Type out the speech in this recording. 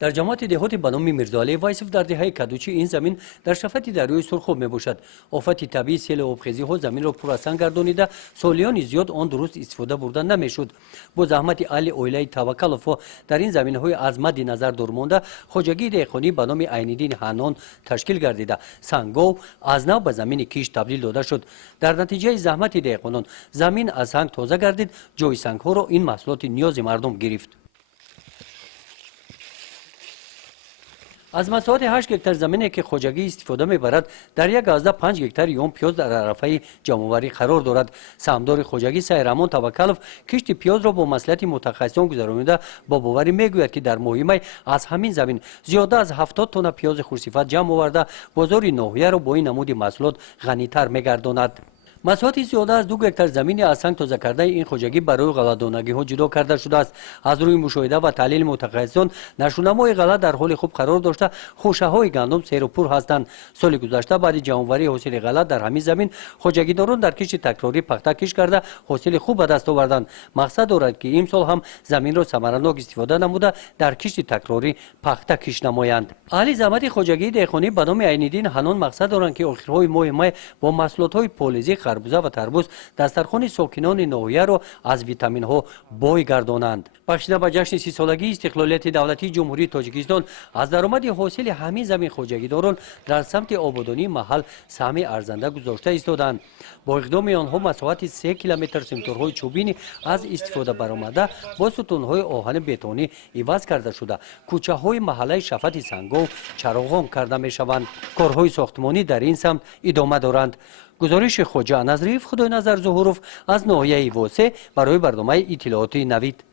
در جماعت دهاتی به نام میرزاعلی وایسف در دهه کدوچی این زمین در شفت دریای سرخاب میباشد. آفت طبیعی سیل آبخیزی ها زمین را پر از سنگ گردانیده سالیان زیاد آن درست استفاده برده نمیشد. با زحمت علی اویلای توکلوف در این زمین های از مد نظر دور مانده خواجگی دهقانی به نام عین‌الدین حنان تشکیل گردیده سنگ‌ها از نو به زمین کیش تبدیل داده شد. در نتیجه زحمت دهقانان زمین از سنگ تازه گردید. جای سنگ ها را این محصولات نیاز مردم گرفت. از مساحت 8 هکتار زمینی که خواجگی استفاده میبرد در یک گازده 5 هکتار یوم پیاز در عرفه جمع‌آوری قرار دارد. سهامدار خواجگی سیرمان توکلوف کشت پیاز را با مصلحت متخصصان گذرانیده با باوری میگوید که در ماه می از همین زمین زیاده از 70 تن پیاز خوشصفت جمع آورده بازار ناحیه را با این نمود محصولات غنی‌تر میگرداند. مساحت زیاده از 2 هکتار زمین از سنگ تازه کرده این خواجگی برای غله‌دانگی ها جدا کرده شده است. از روی مشاهده و تحلیل متخصصان نشونمای غله در حال خوب قرار داشته خوشه های گندم سیر و پر هستند. سال گذشته بعد جمع‌آوری حاصل غله در همین زمین خواجگیداران در کشت تکراری پخته کش کرده حاصل خوب به دست آوردند. مقصد دارد که این سال هم زمین را ثمرناک استفاده نموده در کشت تکراری پخته کش نمایند. اهل زحمت خواجگی دهقانی به نام عین‌الدین حنان مقصد دارند که آخرهای ماه می با محصولات پالزی خربوزه و تربوز دسترخوان ساکنان ناحیه را از ویتامین ها بای گردانند. بخشیده به جشن 30 سالگی استقلالیت دولتی جمهوری تاجیکستان از درآمد حاصل همین زمین خواجگیداران در سمت آبادانی محل سهم ارزنده گذاشته ایستادند. با اقدام آنها مساحت 3 کیلومتر سمتورهای چوبینی از استفاده برآمده با ستونهای آهن بتونی عوض کرده شده کوچه های محله شفت سنگو چراغان کرده می شوند. کارهای ساختمانی در این سمت ادامه دارند. گزارش خواجه نظریف خدای نظر ظهوروف از ناحیه واسه برای برنامه اطلاعاتی نوید.